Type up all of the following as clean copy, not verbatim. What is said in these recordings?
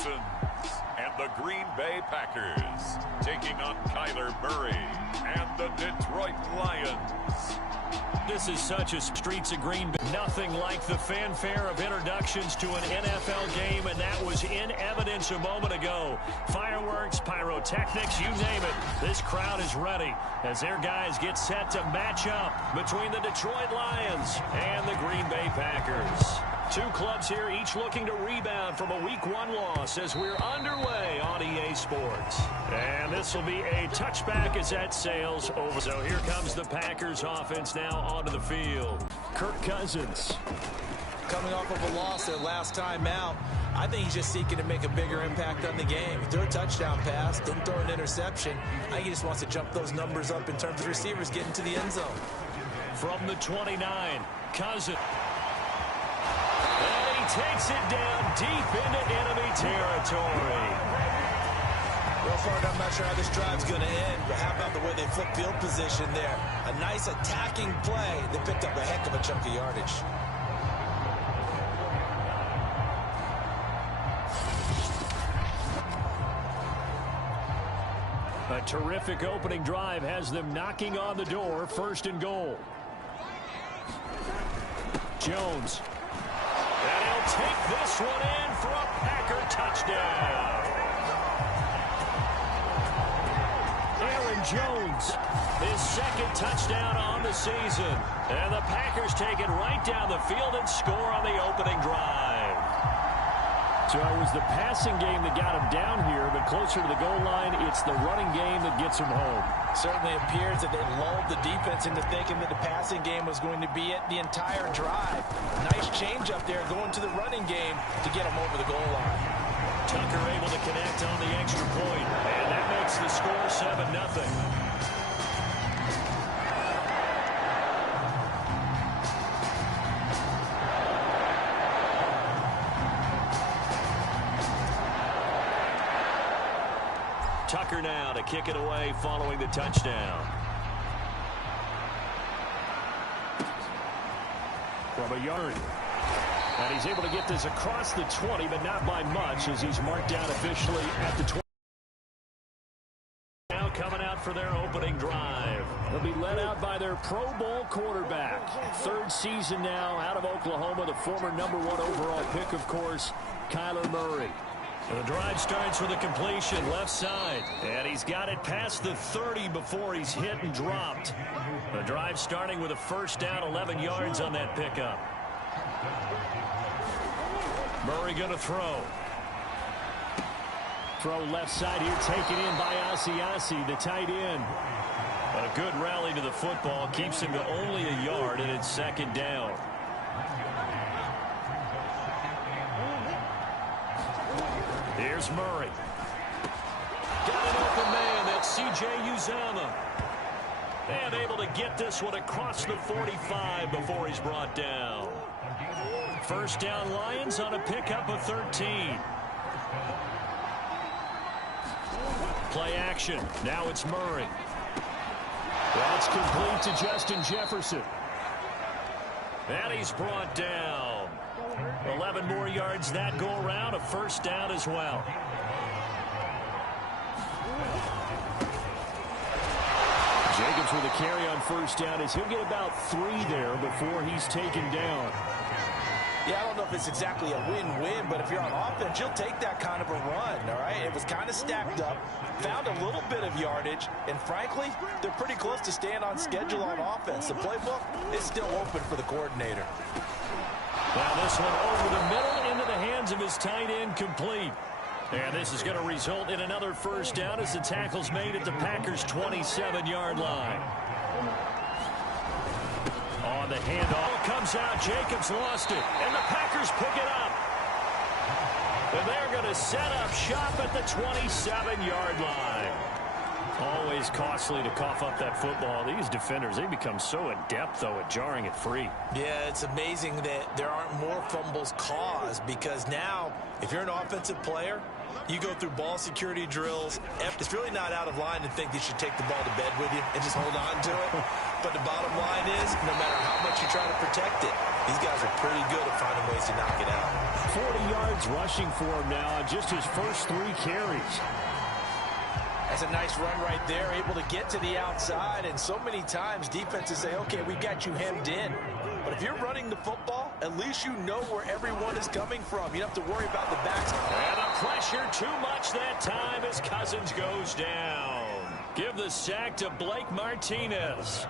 Texans and the Green Bay Packers taking on Kyler Murray and the Detroit Lions. This is such a streets of Green Bay. Nothing like the fanfare of introductions to an NFL game, and that was in evidence a moment ago. Fireworks, pyrotechnics, you name it. This crowd is ready as their guys get set to match up between the Detroit Lions and the Green Bay Packers. Two clubs here, each looking to rebound from a Week 1 loss as we're underway on EA Sports. And this will be a touchback as that sails over. So here comes the Packers offense now onto the field. Kirk Cousins. Coming off of a loss their last time out, I think he's just seeking to make a bigger impact on the game. He threw a touchdown pass, didn't throw an interception. I think he just wants to jump those numbers up in terms of receivers getting to the end zone. From the 29, Cousins. And he takes it down deep into enemy territory. Well, Ford, I'm not sure how this drive's going to end, but how about the way they flip field position there? A nice attacking play that picked up a heck of a chunk of yardage. A terrific opening drive has them knocking on the door, 1st and goal. Jones. And he'll take this one in for a Packer touchdown. Aaron Jones, his 2nd touchdown on the season. And the Packers take it right down the field and score on the opening drive. So it was the passing game that got him down here, but closer to the goal line, it's the running game that gets him home. Certainly appears that they lulled the defense into thinking that the passing game was going to be it the entire drive. Nice change up there going to the running game to get him over the goal line. Tucker able to connect on the extra point, and that makes the score 7-0. Tucker now to kick it away following the touchdown. From a yard. And he's able to get this across the 20, but not by much as he's marked down officially at the 20. Now coming out for their opening drive. They'll be led out by their Pro Bowl quarterback. 3rd season now out of Oklahoma, the former #1 overall pick, of course, Kyler Murray. The drive starts with a completion left side, and he's got it past the 30 before he's hit and dropped. The drive starting with a 1st down, 11 yards on that pickup. Murray going to throw. Throw left side here, taken in by Asiasi, the tight end. A good rally to the football, keeps him to only a yard, and it's 2nd down. Here's Murray. Got an open man. That's C.J. Uzomah. And able to get this one across the 45 before he's brought down. 1st down Lions on a pickup of 13. Play action. Now it's Murray. That's complete to Justin Jefferson. And he's brought down. 11 more yards that go around, a 1st down as well. Jacobs with a carry on 1st down as he'll get about 3 there before he's taken down. Yeah, I don't know if it's exactly a win-win, but if you're on offense, you'll take that kind of a run, all right? It was kind of stacked up, found a little bit of yardage, and frankly, they're pretty close to staying on schedule on offense. The playbook is still open for the coordinator. Now this one over the middle into the hands of his tight end, complete. And this is going to result in another 1st down as the tackle's made at the Packers' 27-yard line. On the handoff, comes out, Jacobs lost it, and the Packers pick it up. And they're going to set up shop at the 27-yard line. Always costly to cough up that football. These defenders, they become so adept, though, at jarring it free. Yeah, it's amazing that there aren't more fumbles caused because now, if you're an offensive player, you go through ball security drills. It's really not out of line to think you should take the ball to bed with you and just hold on to it. But the bottom line is, no matter how much you try to protect it, these guys are pretty good at finding ways to knock it out. 40 yards rushing for him now on just his first 3 carries. That's a nice run right there, able to get to the outside. And so many times defenses say, okay, we got you hemmed in. But if you're running the football, at least you know where everyone is coming from. You don't have to worry about the backs. And the pressure too much that time as Cousins goes down. Give the sack to Blake Martinez.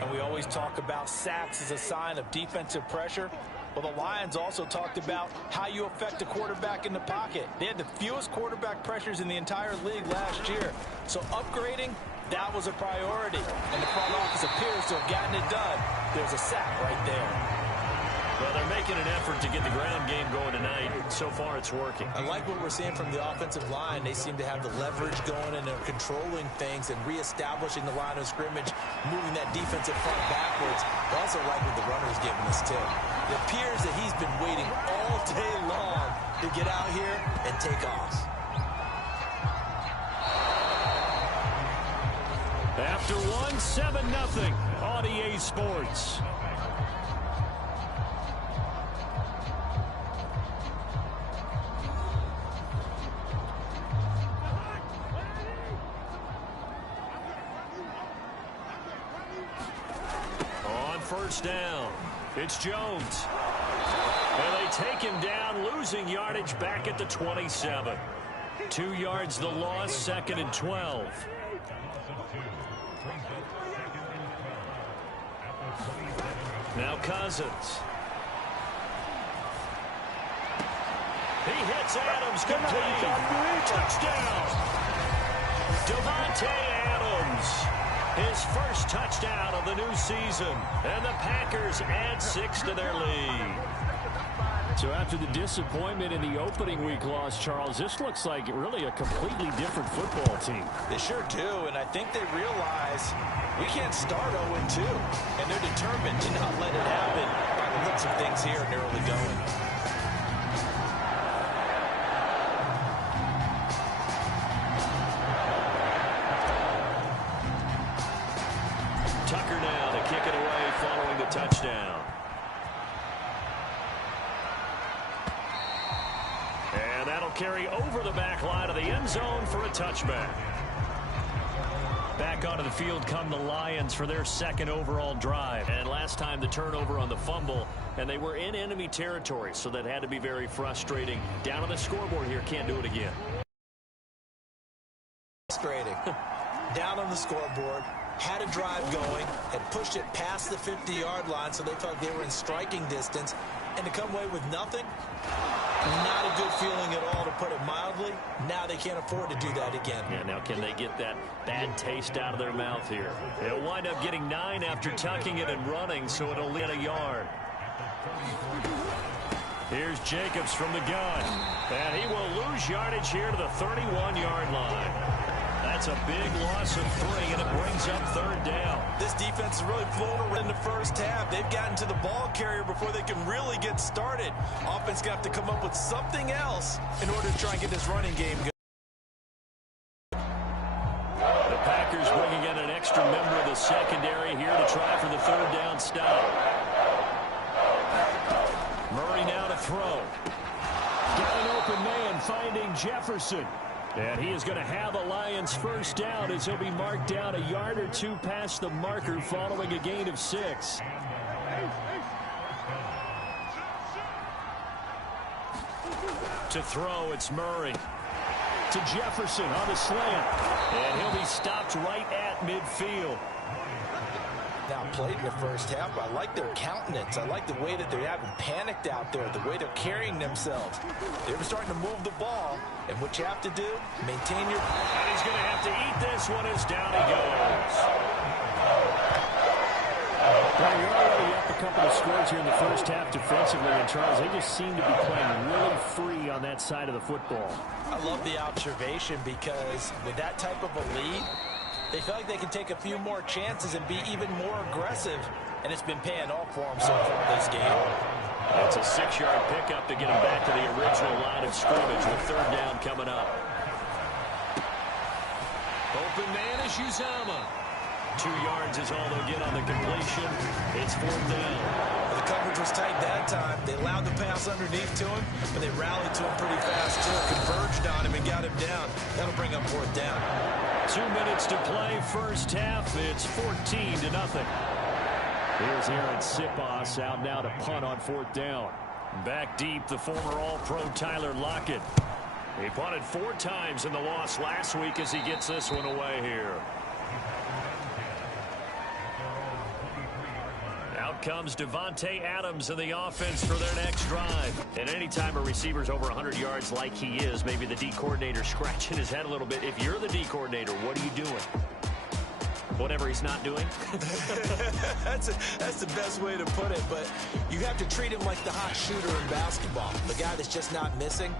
And we always talk about sacks as a sign of defensive pressure. Well, the Lions also talked about how you affect a quarterback in the pocket. They had the fewest quarterback pressures in the entire league last year. So upgrading, that was a priority. And the front office appears to have gotten it done. There's a sack right there. Well, they're making an effort to get the ground game going tonight. So far, it's working. I like what we're seeing from the offensive line. They seem to have the leverage going, and they're controlling things and reestablishing the line of scrimmage, moving that defensive front backwards. I also like what the runner's giving us, too. It appears that he's been waiting all day long to get out here and take off. After one, 7-0, Audier Sports. On first down, it's Jones. And they take him down, losing yardage back at the 27. 2 yards the loss, 2nd and 12. Now Cousins. He hits Adams complete. Touchdown. Devontae Adams. His first touchdown of the new season. And the Packers add 6 to their lead. So after the disappointment in the opening week loss, Charles, this looks like really a completely different football team. They sure do, and I think they realize we can't start 0-2, and they're determined to not let it happen by the looks of things here in the early going. Tucker now to kick it away following the touchdown. And that'll carry over the back line of the end zone for a touchback. Back onto the field come the Lions for their 2nd overall drive. And last time the turnover on the fumble, and they were in enemy territory, so that had to be very frustrating. Down on the scoreboard here, can't do it again. Frustrating. Down on the scoreboard, had a drive going, had pushed it past the 50-yard line, so they felt they were in striking distance, and to come away with nothing, not a good feeling at all, to put it mildly. Now they can't afford to do that again. Yeah, now can they get that bad taste out of their mouth here? They'll wind up getting 9 after tucking it and running, so it'll lead a yard. Here's Jacobs from the gun. And he will lose yardage here to the 31-yard line. That's a big loss of 3, and it brings up 3rd down. This defense is really flown around in the first half. They've gotten to the ball carrier before they can really get started. Offense got to come up with something else in order to try and get this running game going. The Packers bringing in an extra member of the secondary here to try for the 3rd down stop. Murray now to throw. Got an open man finding Jefferson. And he is going to have a Lions first down as he'll be marked down a yard or 2 past the marker following a gain of 6. To throw, it's Murray. To Jefferson on the slant. And he'll be stopped right at midfield. Now played in the first half, but I like their countenance. I like the way that they haven't panicked out there, the way they're carrying themselves. They're starting to move the ball, and what you have to do, maintain your... And he's going to have to eat this one as down he goes. Well, you're already up a couple of scores here in the first half defensively, and Charles, they just seem to be playing really free on that side of the football. I love the observation because with that type of a lead, they feel like they can take a few more chances and be even more aggressive, and it's been paying off for them so far this game. It's a 6-yard pickup to get them back to the original line of scrimmage with 3rd down coming up. Open man is Uzama. 2 yards is all they'll get on the completion. It's 4th down. The coverage was tight that time. They allowed the pass underneath to him, but they rallied to him pretty fast, too. Converged on him and got him down. That'll bring up 4th down. 2 minutes to play, first half. It's 14-0. Here's Aaron Sipos out now to punt on 4th down. Back deep, the former All-Pro Tyler Lockett. He punted 4 times in the loss last week as he gets this one away here. Out comes Devontae Adams in the offense for their next drive. And anytime a receiver's over 100 yards like he is, maybe the D coordinator scratching his head a little bit. If you're the D coordinator, what are you doing? Whatever he's not doing? That's the best way to put it, but you have to treat him like the hot shooter in basketball, the guy that's just not missing.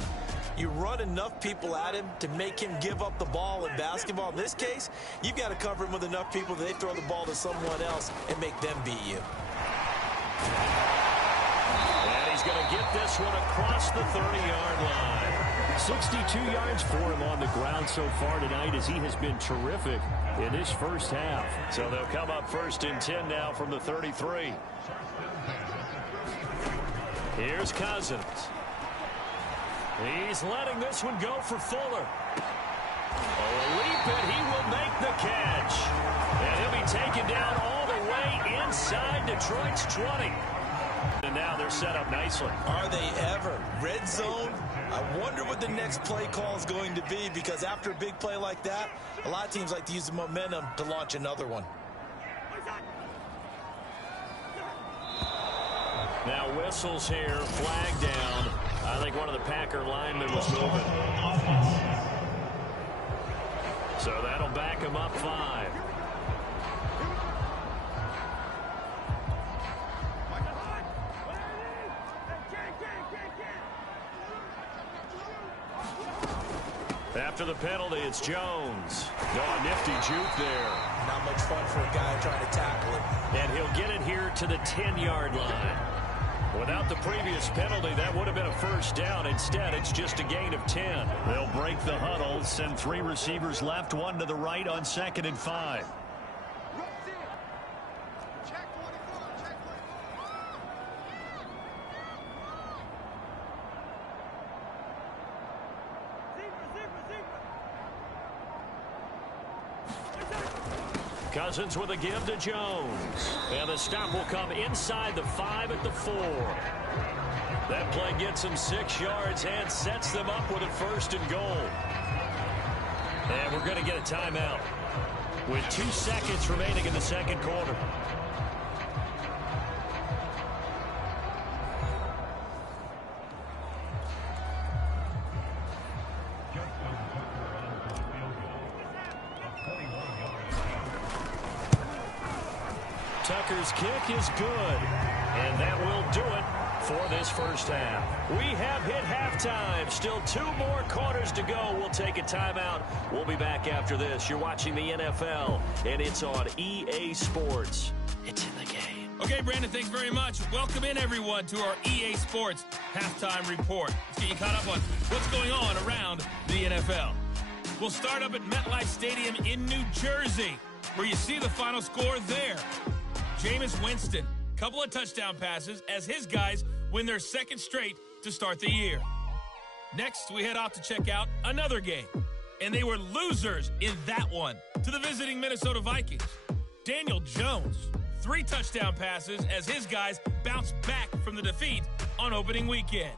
You run enough people at him to make him give up the ball in basketball. In this case, you've got to cover him with enough people that they throw the ball to someone else and make them beat you. And he's going to get this one across the 30-yard line. 62 yards for him on the ground so far tonight as he has been terrific in this first half. So they'll come up 1st and 10 now from the 33. Here's Cousins. He's letting this one go for Fuller. Oh, a leap, and he will make the catch. And he'll be taken down all the way inside Detroit's 20. And now they're set up nicely. Are they ever? Red zone? I wonder what the next play call is going to be, because after a big play like that, a lot of teams like to use the momentum to launch another one. Now whistles here, flag down. I think one of the Packer linemen was moving. So that'll back him up 5. After the penalty, it's Jones. Oh, a nifty juke there. Not much fun for a guy trying to tackle it. And he'll get it here to the 10-yard line. Without the previous penalty, that would have been a first down. Instead, it's just a gain of 10. They'll break the huddle, send 3 receivers left, 1 to the right on 2nd and 5. Cousins with a give to Jones. And the stop will come inside the 5 at the 4. That play gets him 6 yards and sets them up with a 1st and goal. And we're going to get a timeout with 2 seconds remaining in the second quarter. Tucker's kick is good, and that will do it for this first half. We have hit halftime. Still 2 more quarters to go. We'll take a timeout. We'll be back after this. You're watching the NFL, and it's on EA Sports. It's in the game. Okay, Brandon, thanks very much. Welcome in, everyone, to our EA Sports Halftime Report. Let's get you caught up on what's going on around the NFL. We'll start up at MetLife Stadium in New Jersey, where you see the final score there. Jameis Winston, couple of touchdown passes as his guys win their 2nd straight to start the year. Next, we head off to check out another game, and they were losers in that one to the visiting Minnesota Vikings. Daniel Jones, 3 touchdown passes as his guys bounce back from the defeat on opening weekend.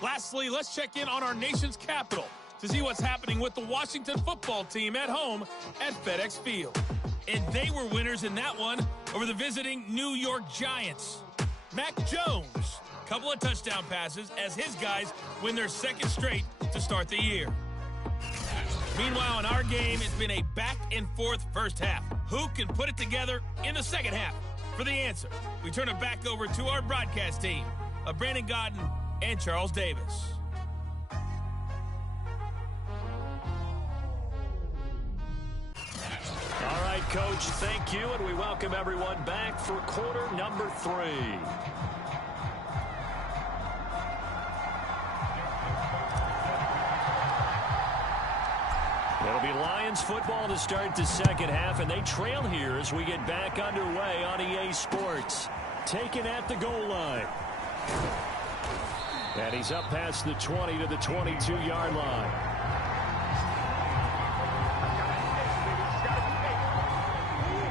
Lastly, let's check in on our nation's capital to see what's happening with the Washington football team at home at FedEx Field. And they were winners in that one over the visiting New York Giants. Mac Jones, couple of touchdown passes as his guys win their 2nd straight to start the year. Meanwhile, in our game, it's been a back-and-forth first half. Who can put it together in the second half? For the answer, we turn it back over to our broadcast team of Brandon Godden and Charles Davis. All right, Coach, thank you, and we welcome everyone back for quarter number 3. It'll be Lions football to start the second half, and they trail here as we get back underway on EA Sports. Taken at the goal line. And he's up past the 20 to the 22-yard line.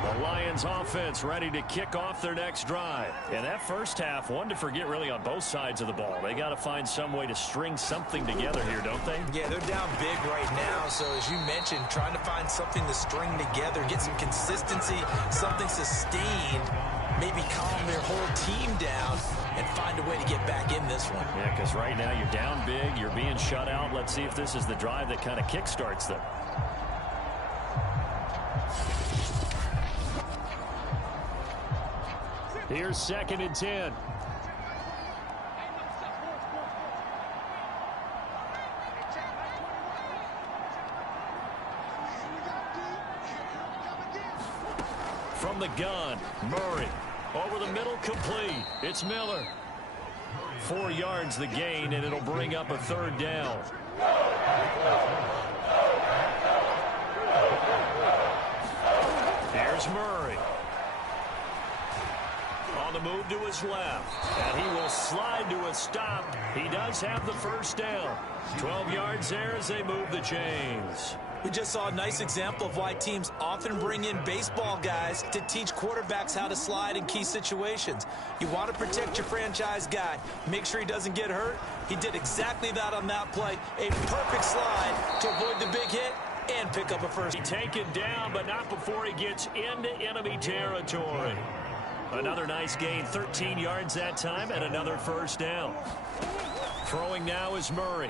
The Lions offense ready to kick off their next drive. And that first half, one to forget really on both sides of the ball. They got to find some way to string something together here, don't they? Yeah, they're down big right now. So as you mentioned, trying to find something to string together, get some consistency, something sustained, maybe calm their whole team down and find a way to get back in this one. Yeah, because right now you're down big, you're being shut out. Let's see if this is the drive that kind of kickstarts them. Here's 2nd and 10. From the gun, Murray. Over the middle, complete. It's Miller. 4 yards the gain, and it'll bring up a 3rd down. Here's Murray. On the move to his left, and he will slide to a stop. He does have the 1st down. 12 yards there as they move the chains. We just saw a nice example of why teams often bring in baseball guys to teach quarterbacks how to slide in key situations. You want to protect your franchise guy. Make sure he doesn't get hurt. He did exactly that on that play. A perfect slide to avoid the big hit and pick up a 1st. Taken down, but not before he gets into enemy territory. Another nice gain, 13 yards that time, and another 1st down. Throwing now is Murray.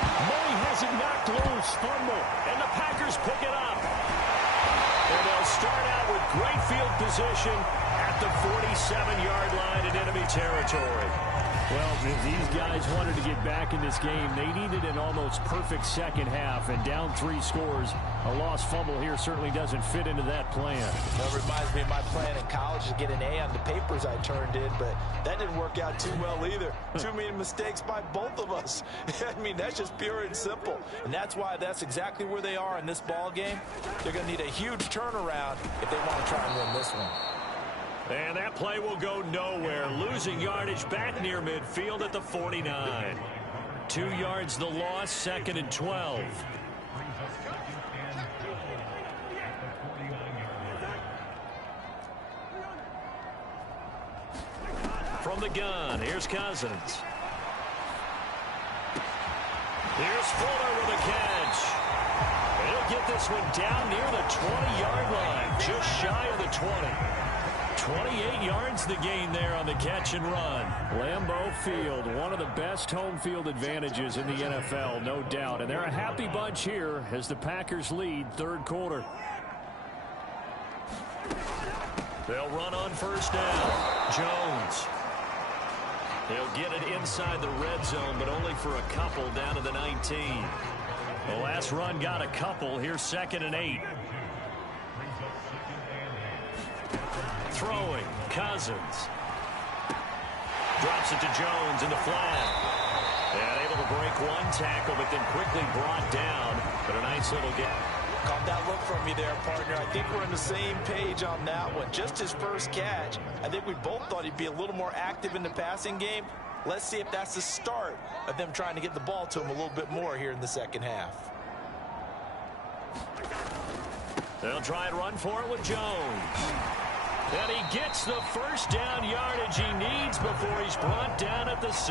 Murray has it knocked loose, fumble, and the Packers pick it up. And they'll start out with great field position at the 47-yard line in enemy territory. Well, if these guys wanted to get back in this game, they needed an almost perfect second half, and down 3 scores. A lost fumble here certainly doesn't fit into that plan. That reminds me of my plan in college to get an A on the papers I turned in, but that didn't work out too well either. Too many mistakes by both of us. I mean, that's just pure and simple. And that's why that's exactly where they are in this ball game. They're going to need a huge turnaround if they want to try and win this one. And that play will go nowhere. Losing yardage back near midfield at the 49. 2 yards the loss, 2nd and 12. From the gun, here's Cousins. Here's Fuller with a catch. He'll get this one down near the 20-yard line, just shy of the 20. 28 yards the gain there on the catch and run. Lambeau Field, one of the best home field advantages in the NFL, no doubt. And they're a happy bunch here as the Packers lead 3rd quarter. They'll run on 1st down. Jones. He'll get it inside the red zone, but only for a couple down to the 19. The last run got a couple. Here's 2nd and 8. Throwing, Cousins. Drops it to Jones in the flat. And able to break 1 tackle, but then quickly brought down. But a nice little get. Caught that look from you there, partner. I think we're on the same page on that one. Just his first catch. I think we both thought he'd be a little more active in the passing game. Let's see if that's the start of them trying to get the ball to him a little bit more here in the second half. They'll try and run for it with Jones. And he gets the 1st down yardage he needs before he's brought down at the 6.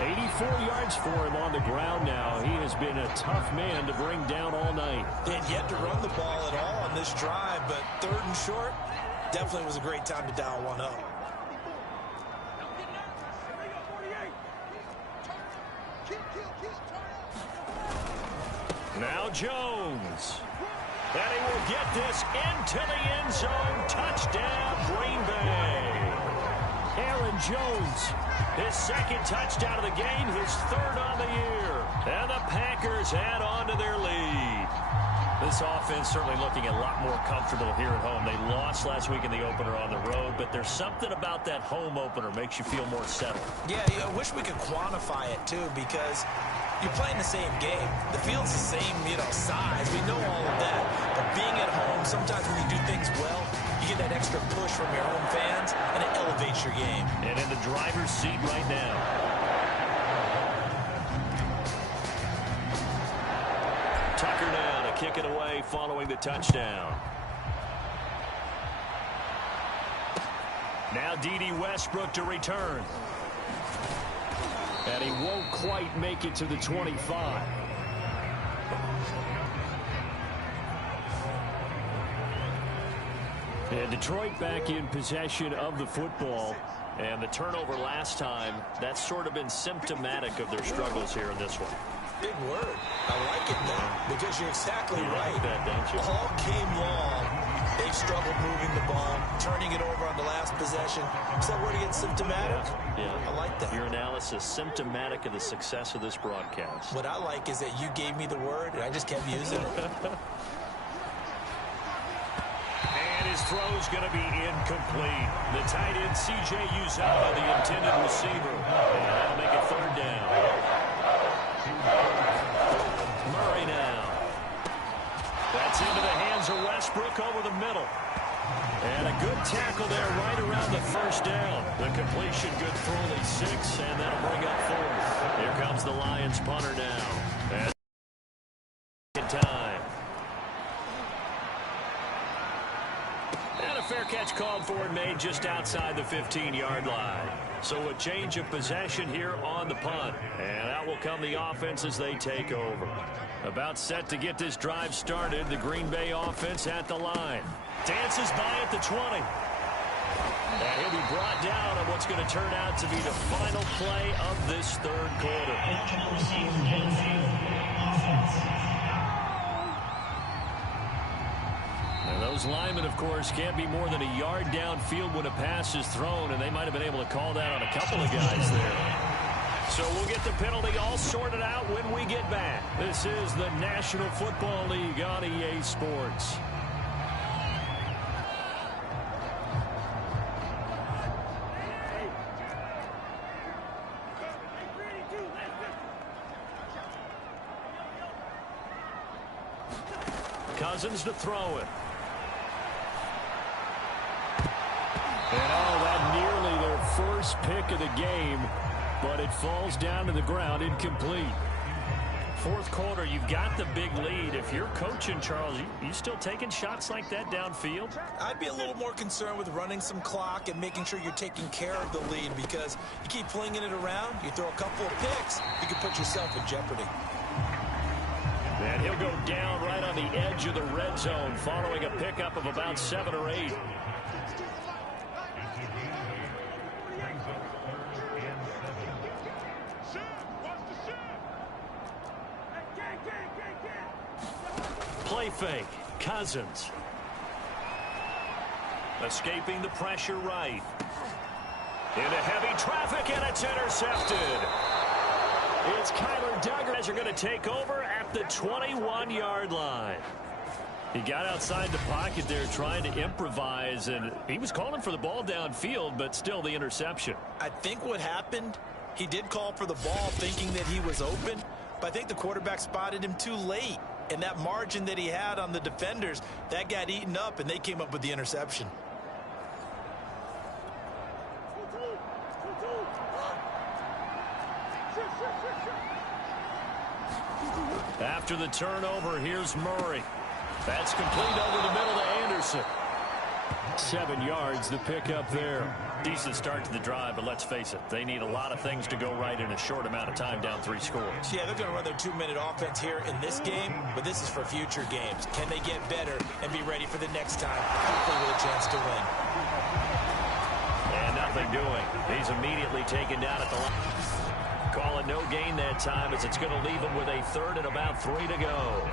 84 yards for him on the ground now. He has been a tough man to bring down all night. And yet to run the ball at all on this drive, but 3rd and short, definitely was a great time to dial one up. Now Jones. And he will get this into the end zone. Touchdown, Green Bay. Aaron Jones, his 2nd touchdown of the game, his 3rd on the year. And the Packers add on to their lead. This offense certainly looking a lot more comfortable here at home. They lost last week in the opener on the road, but there's something about that home opener makes you feel more settled. Yeah, I wish we could quantify it, too, because you're playing the same game. The field's the same, size. We know all of that. But being at home, sometimes when you do things well, you get that extra push from your home fans, and it elevates your game. And in the driver's seat right now. Tucker now to kick it away following the touchdown. Now D.D. Westbrook to return. And he won't quite make it to the 25. And Detroit back in possession of the football. And the turnover last time, that's sort of been symptomatic of their struggles here in this one. Big word. I like it, though, because you're exactly right. Like that, don't you? All game long, they've struggled moving the ball, turning it over on the last possession. Is that word again, symptomatic? Yeah. I like that. Your analysis, symptomatic of the success of this broadcast. What I like is that you gave me the word, and I just kept using it. And his throw's going to be incomplete. The tight end, C.J. Uzomah, the intended receiver. And that'll make it third down. Murray now. That's into the hands of Westbrook over the middle. And a good tackle there right around the first down. The completion good for only 6, and that'll bring up 4th. Here comes the Lions punter now. And time. And a fair catch called for and made just outside the 15-yard line. So a change of possession here on the punt. And out will come the offense as they take over. About set to get this drive started. The Green Bay offense at the line. Dances by at the 20. And he'll be brought down on what's going to turn out to be the final play of this third quarter. And those linemen, of course, can't be more than a yard downfield when a pass is thrown, and they might have been able to call that on a couple of guys there. So we'll get the penalty all sorted out when we get back. This is the National Football League on EA Sports. Cousins to throw it. And that nearly their first pick of the game, but it falls down to the ground incomplete. Fourth quarter, you've got the big lead. If you're coaching, Charles, you still taking shots like that downfield? I'd be a little more concerned with running some clock and making sure you're taking care of the lead, because you keep flinging it around, you throw a couple of picks, you can put yourself in jeopardy. And he'll go down right on the edge of the red zone following a pickup of about 7 or 8. Play fake. Cousins. Escaping the pressure right. Into heavy traffic, and it's intercepted. It's Kyler Duggar. Are going to take over at the 21-yard line. He got outside the pocket there trying to improvise, and he was calling for the ball downfield, but still the interception. I think what happened, he did call for the ball thinking that he was open, but I think the quarterback spotted him too late. And that margin that he had on the defenders, that got eaten up, and they came up with the interception. After the turnover, here's Murray. That's complete over the middle to Anderson. 7 yards, the pickup there. Decent start to the drive, but let's face it, they need a lot of things to go right in a short amount of time down 3 scores. Yeah, they're going to run their 2-minute offense here in this game, but this is for future games. Can they get better and be ready for the next time, hopefully with a chance to win? And nothing doing. He's immediately taken down at the line. Call it no gain that time, as it's going to leave him with a 3rd and about 3 to go.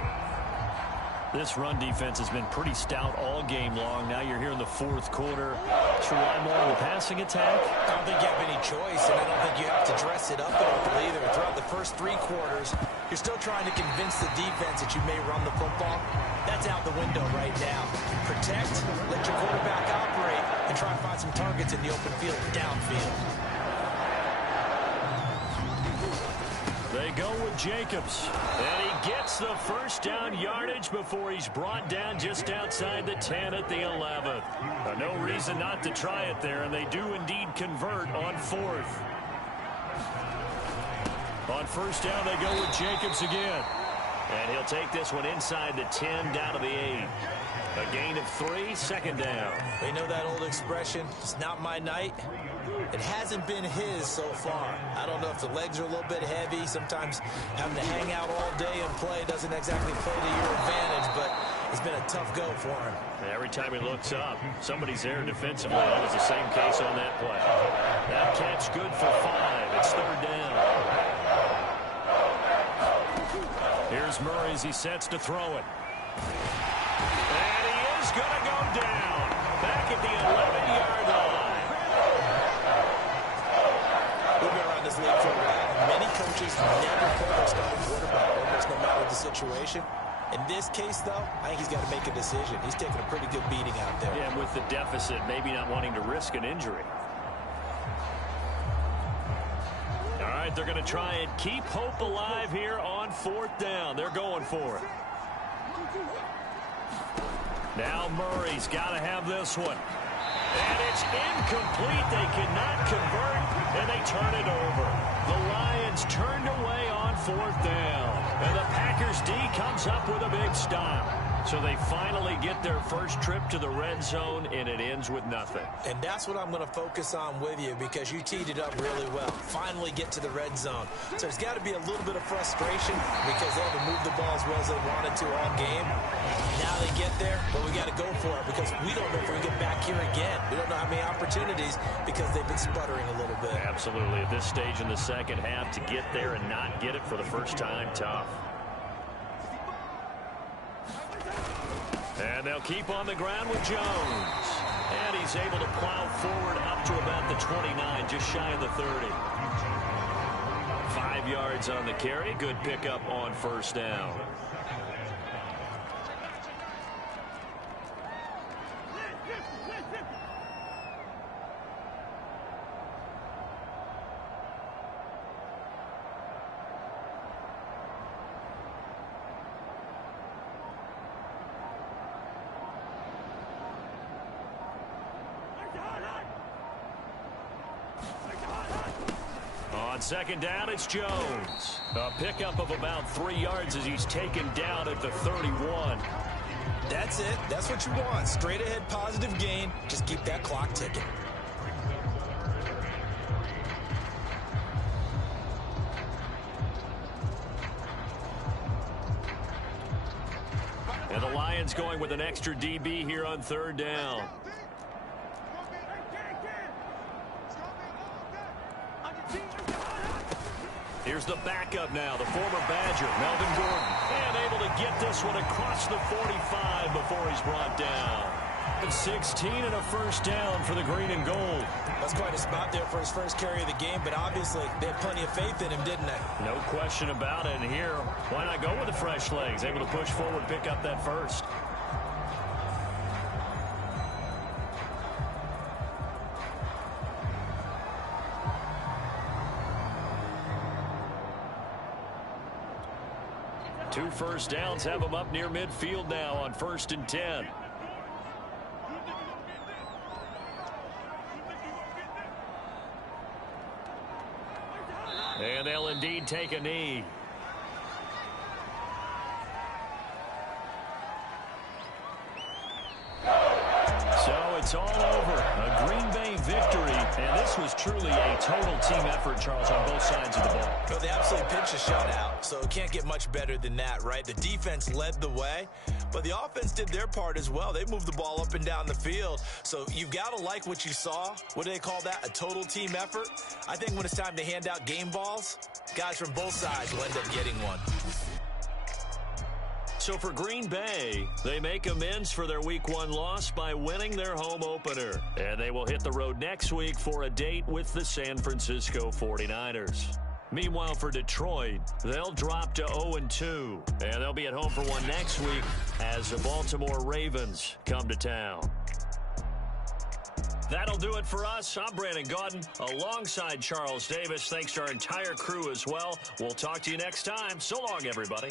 This run defense has been pretty stout all game long. Now you're here in the 4th quarter. Should rely more on the passing attack? I don't think you have any choice, and I don't think you have to dress it up at all either. Throughout the first 3 quarters, You're still trying to convince the defense that you may run the football. That's out the window right now. Protect, let your quarterback operate, and try to find some targets in the open field downfield. They go with Jacobs, and he gets the first down yardage before he's brought down just outside the 10 at the 11. No reason not to try it there, and they do indeed convert on 4th. On first down, they go with Jacobs again. And he'll take this one inside the 10 down to the 8. A gain of 3, second down. They know that old expression, it's not my night. It hasn't been his so far. I don't know if the legs are a little bit heavy. Sometimes having to hang out all day and play doesn't exactly play to your advantage, but it's been a tough go for him. Every time he looks up, somebody's there defensively. That was the same case on that play. That catch good for 5. It's third down. Here's Murray as he sets to throw it. And he is going to go down. Back at the 11-yard line. We've been around this league for a while. Many coaches never play their starting quarterback, almost no matter the situation. In this case, though, I think he's got to make a decision. He's taking a pretty good beating out there. Yeah, and with the deficit, maybe not wanting to risk an injury. All right, they're going to try and keep hope alive here on fourth down. They're going for it. Now Murray's got to have this one. And it's incomplete. They cannot convert, and they turn it over. The Lions turned away on fourth down. And the Packers D comes up with a big stop. So they finally get their first trip to the red zone, and it ends with nothing. And that's what I'm going to focus on with you because you teed it up really well. Finally get to the red zone. So there's got to be a little bit of frustration because they haven't moved the ball as well as they wanted to all game. Now they get there, but we got to go for it because we don't know if we can get back here again. We don't know how many opportunities because they've been sputtering a little bit. Absolutely. At this stage in the second half, to get there and not get it for the first time, tough. And they'll keep on the ground with Jones. And he's able to plow forward up to about the 29, just shy of the 30. 5 yards on the carry. Good pickup on first down. On second down, it's Jones. A pickup of about 3 yards as he's taken down at the 31. That's it. That's what you want. Straight ahead positive gain. Just keep that clock ticking. And the Lions going with an extra DB here on third down. Here's the backup now, the former Badger, Melvin Gordon. And able to get this one across the 45 before he's brought down. 16 and a first down for the green and gold. That's quite a spot there for his first carry of the game, but obviously they had plenty of faith in him, didn't they? No question about it. And here, why not go with the fresh legs? Able to push forward, pick up that first. Two first downs have them up near midfield now on 1st and 10. And they'll indeed take a knee. So it's all over. A Green Bay victory. And this was truly a total team effort, Charles, on both sides of the ball. Well, they absolutely pinched a shutout, so it can't get much better than that, right? The defense led the way, but the offense did their part as well. They moved the ball up and down the field, so you've got to like what you saw. What do they call that? A total team effort? I think when it's time to hand out game balls, guys from both sides will end up getting one. So for Green Bay, they make amends for their Week 1 loss by winning their home opener. And they will hit the road next week for a date with the San Francisco 49ers. Meanwhile, for Detroit, they'll drop to 0-2, and they'll be at home for one next week as the Baltimore Ravens come to town. That'll do it for us. I'm Brandon Gaudin alongside Charles Davis. Thanks to our entire crew as well. We'll talk to you next time. So long, everybody.